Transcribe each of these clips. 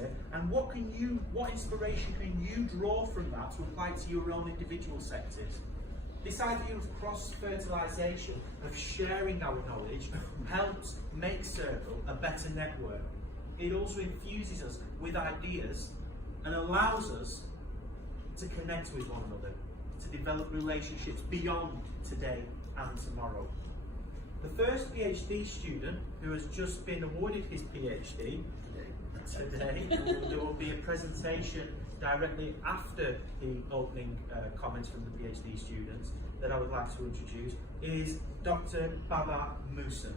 it, and what inspiration can you draw from that to apply to your own individual sectors? This idea of cross-fertilisation, of sharing our knowledge, helps make Circle a better network. It also infuses us with ideas and allows us to connect with one another, to develop relationships beyond today and tomorrow. The first PhD student who has just been awarded his PhD today, there will be a presentation directly after the opening comments from the PhD students that I would like to introduce, is Dr. Baba Musa.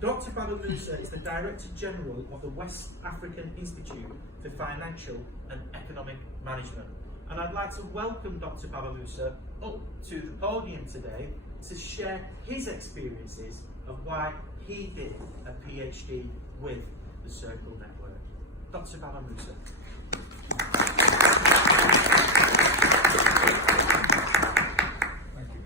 Dr. Baba Musa is the Director General of the West African Institute for Financial and Economic Management. And I'd like to welcome Dr. Baba Musa up to the podium today to share his experiences of why he did a PhD with the Circle Network. Dr. Baba Musa. Thank you.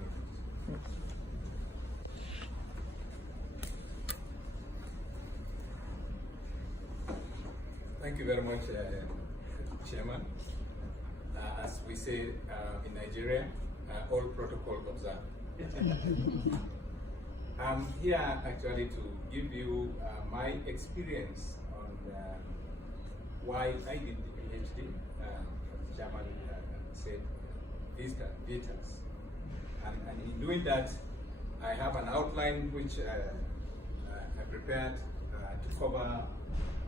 Thank you very much, Chairman. As we say in Nigeria, all protocol observed. I'm here actually to give you my experience on why I did the PhD. Chairman said visitors. And in doing that, I have an outline which I prepared to cover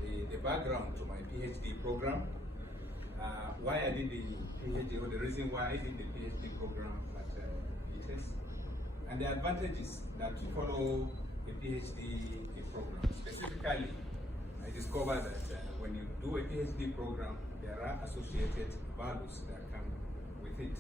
the background to my PhD program, why I did the PhD, or the reason why I did the PhD program at VITES, and the advantages that follow a PhD program. Specifically, I discovered that when you do a PhD program, there are associated values that come with it.